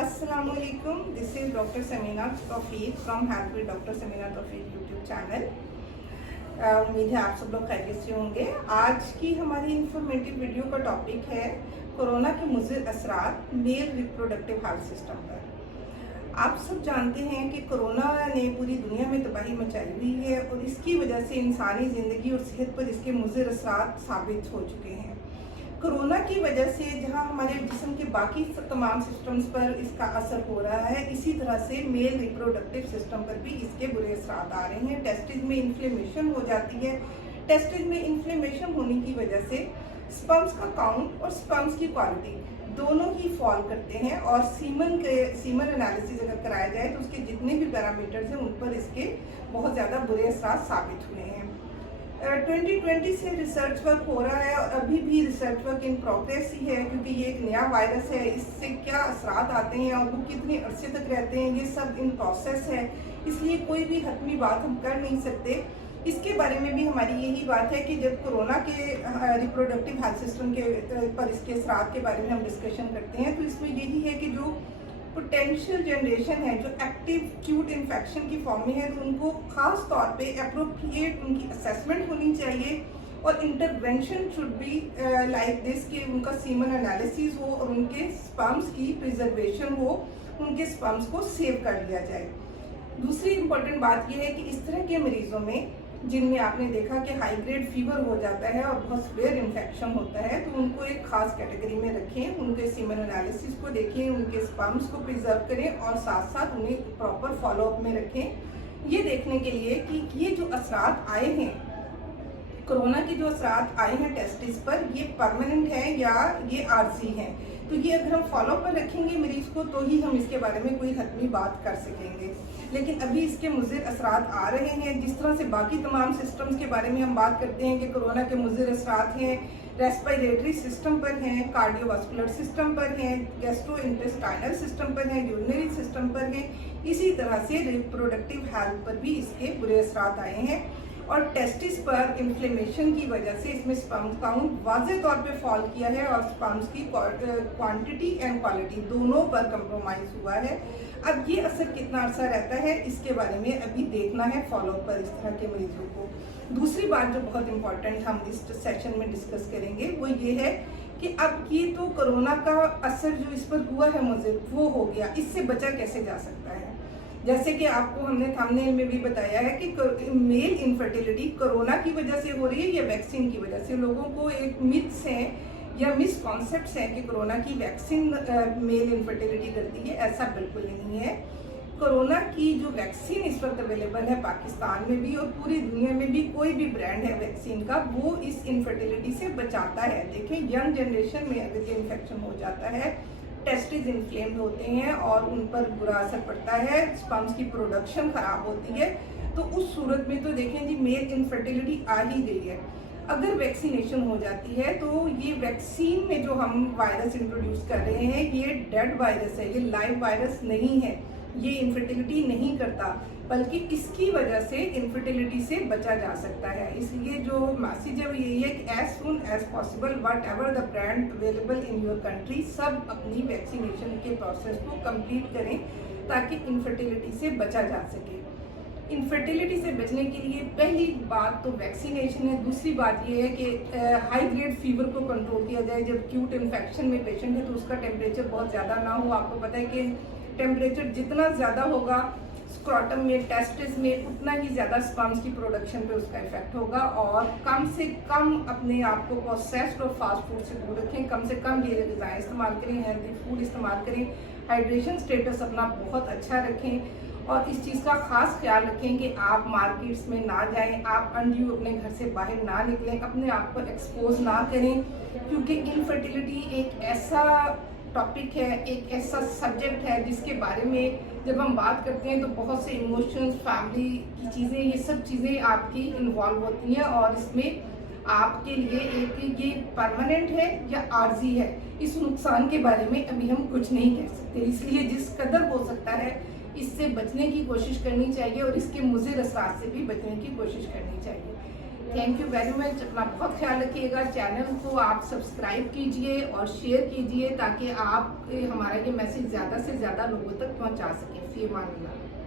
Assalamualaikum. This is Dr. Samina Tawfiq from Health with Dr. Samina Tawfiq YouTube channel. उम्मीद है आप सब लोग खैरियत से होंगे। आज की हमारी इंफॉर्मेटिव वीडियो का टॉपिक है कोरोना के मुज़िर असरात मेल रिप्रोडक्टिव हेल्थ सिस्टम पर। आप सब जानते हैं कि कोरोना ने पूरी दुनिया में तबाही मचाई हुई है और इसकी वजह से इंसानी ज़िंदगी और सेहत पर इसके मुज़िर असरात साबित हो चुके हैं। कोरोना की वजह से जहां हमारे जिस्म के बाकी तमाम सिस्टम्स पर इसका असर हो रहा है, इसी तरह से मेल रिप्रोडक्टिव सिस्टम पर भी इसके बुरे असरात आ रहे हैं। टेस्टिस में इन्फ्लेमेशन हो जाती है। टेस्टिस में इन्फ्लेमेशन होने की वजह से स्पर्म्स का काउंट और स्पर्म्स की क्वालिटी दोनों ही फॉल करते हैं और सीमन एनालिसिस अगर कराया जाए तो उसके जितने भी पैरामीटर्स हैं उन पर इसके बहुत ज़्यादा बुरे असरात साबित हुए हैं। 2020 से रिसर्च वर्क हो रहा है और अभी भी रिसर्च वर्क इन प्रोग्रेस ही है, क्योंकि ये एक नया वायरस है। इससे क्या असरात आते हैं और वो कितने अरसे तक रहते हैं, ये सब इन प्रोसेस है। इसलिए कोई भी हतमी बात हम कर नहीं सकते। इसके बारे में भी हमारी यही बात है कि जब कोरोना के रिप्रोडक्टिव हेल्थ सिस्टम के पर इसके असरात के बारे में हम डिस्कशन करते हैं तो इसमें यही है कि जो पोटेंशियल जनरेशन है, जो एक्टिव एक्यूट इन्फेक्शन की फॉर्म में है, तो उनको खास तौर पे अप्रोप्रिएट उनकी असेसमेंट होनी चाहिए और intervention should be like this कि उनका सीमन एनालिसिस हो और उनके स्पर्म्स की प्रिजर्वेशन हो, उनके स्पर्म्स को सेव कर लिया जाए। दूसरी इम्पोर्टेंट बात यह है कि इस तरह के मरीजों में जिनमें आपने देखा कि हाई ग्रेड फीवर हो जाता है और बहुत सीवियर इन्फेक्शन होता है, तो उनको एक खास कैटेगरी में रखें, उनके सीमन एनालिसिस को देखें, उनके स्पर्म्स को प्रिजर्व करें और साथ साथ उन्हें प्रॉपर फॉलोअप में रखें, ये देखने के लिए कि ये जो असरात आए हैं, कोरोना के जो असरात आए हैं टेस्टिस पर, ये परमानेंट है या ये आर्जी हैं। तो ये अगर हम फॉलो पर रखेंगे मरीज को तो ही हम इसके बारे में कोई हतमी बात कर सकेंगे। लेकिन अभी इसके मुज़िर असरात आ रहे हैं। जिस तरह से बाकी तमाम सिस्टम्स के बारे में हम बात करते हैं कि कोरोना के मुज़िर असरात हैं, रेस्पिरेटरी सिस्टम पर हैं, कार्डियोवास्कुलर सिस्टम पर हैं, गैस्ट्रोइंटेस्टाइनल सिस्टम पर हैं, यूरिनरी सिस्टम पर हैं, इसी तरह से रिप्रोडक्टिव हेल्थ पर भी इसके बुरे असरात आए हैं। और टेस्टिस पर इन्फ्लेमेशन की वजह से इसमें स्पर्म काउंट वाज़ेह तौर पे फॉल किया है और स्पर्म्स की क्वांटिटी एंड क्वालिटी दोनों पर कंप्रोमाइज हुआ है। अब ये असर कितना अर्सा रहता है इसके बारे में अभी देखना है फॉलो पर इस तरह के मरीजों को। दूसरी बात जो बहुत इंपॉर्टेंट हम इस सेशन में डिस्कस करेंगे वो ये है कि अब ये तो कोरोना का असर जो इस पर हुआ है मुझे वो हो गया, इससे बचा कैसे जा सकता है। जैसे कि आपको हमने थंबनेल में भी बताया है कि मेल इनफर्टिलिटी कोरोना की वजह से हो रही है या वैक्सीन की वजह से। लोगों को एक मिथ्स हैं या मिसकॉन्सेप्ट्स हैं कि कोरोना की वैक्सीन मेल इनफर्टिलिटी करती है, ऐसा बिल्कुल नहीं है। कोरोना की जो वैक्सीन इस वक्त अवेलेबल है पाकिस्तान में भी और पूरी दुनिया में भी, कोई भी ब्रांड है वैक्सीन का, वो इस इनफर्टिलिटी से बचाता है। देखें, यंग जनरेशन में अगर ये इन्फेक्शन हो जाता है, टेस्टिस इन्फ्लेम्ड होते हैं और उन पर बुरा असर पड़ता है, स्पर्म्स की प्रोडक्शन खराब होती है, तो उस सूरत में तो देखें जी मेल इनफर्टिलिटी आ ही गई है। अगर वैक्सीनेशन हो जाती है तो ये वैक्सीन में जो हम वायरस इंट्रोड्यूस कर रहे हैं ये डेड वायरस है, ये लाइव वायरस नहीं है, ये इनफर्टिलिटी नहीं करता, बल्कि इसकी वजह से इनफर्टिलिटी से बचा जा सकता है। इसलिए जो मैसेज है वो यही है कि as soon as possible whatever the brand available in your country, सब अपनी वैक्सीनेशन के प्रोसेस को कंप्लीट करें ताकि इनफर्टिलिटी से बचा जा सके। इनफर्टिलिटी से बचने के लिए पहली बात तो वैक्सीनेशन है। दूसरी बात ये है कि हाई ग्रेड फीवर को कंट्रोल किया जाए। जब एक्यूट इन्फेक्शन में पेशेंट है तो उसका टेम्परेचर बहुत ज़्यादा ना हो। आपको पता है कि टेम्परेचर जितना ज़्यादा होगा स्क्रॉटम में, टेस्टिस में, उतना ही ज़्यादा स्पर्म्स की प्रोडक्शन पे उसका इफेक्ट होगा। और कम से कम अपने आप को प्रोसेस्ड और फास्ट फूड से दूर रखें, कम से कम ये ग़िज़ाएँ इस्तेमाल करें, हेल्दी फूड इस्तेमाल करें, हाइड्रेशन स्टेटस अपना बहुत अच्छा रखें और इस चीज़ का ख़ास ख्याल रखें कि आप मार्केट्स में ना जाएं, आप अनड्यू अपने घर से बाहर ना निकलें, अपने आप को एक्सपोज ना करें, क्योंकि इनफर्टिलिटी एक ऐसा टॉपिक है, एक ऐसा सब्जेक्ट है जिसके बारे में जब हम बात करते हैं तो बहुत से इमोशंस, फैमिली की चीज़ें, ये सब चीज़ें आपकी इन्वॉल्व होती हैं और इसमें आपके लिए एक ये परमानेंट है या आर्जी है, इस नुकसान के बारे में अभी हम कुछ नहीं कह सकते। इसलिए जिस कदर हो सकता है इससे बचने की कोशिश करनी चाहिए और इसके मुज़िर असरात से भी बचने की कोशिश करनी चाहिए। Thank you very much. अपना बहुत ख्याल रखिएगा। चैनल को आप सब्सक्राइब कीजिए और शेयर कीजिए ताकि आप हमारा ये मैसेज ज़्यादा से ज़्यादा लोगों तक पहुंचा सकें। फी अमान अल्लाह।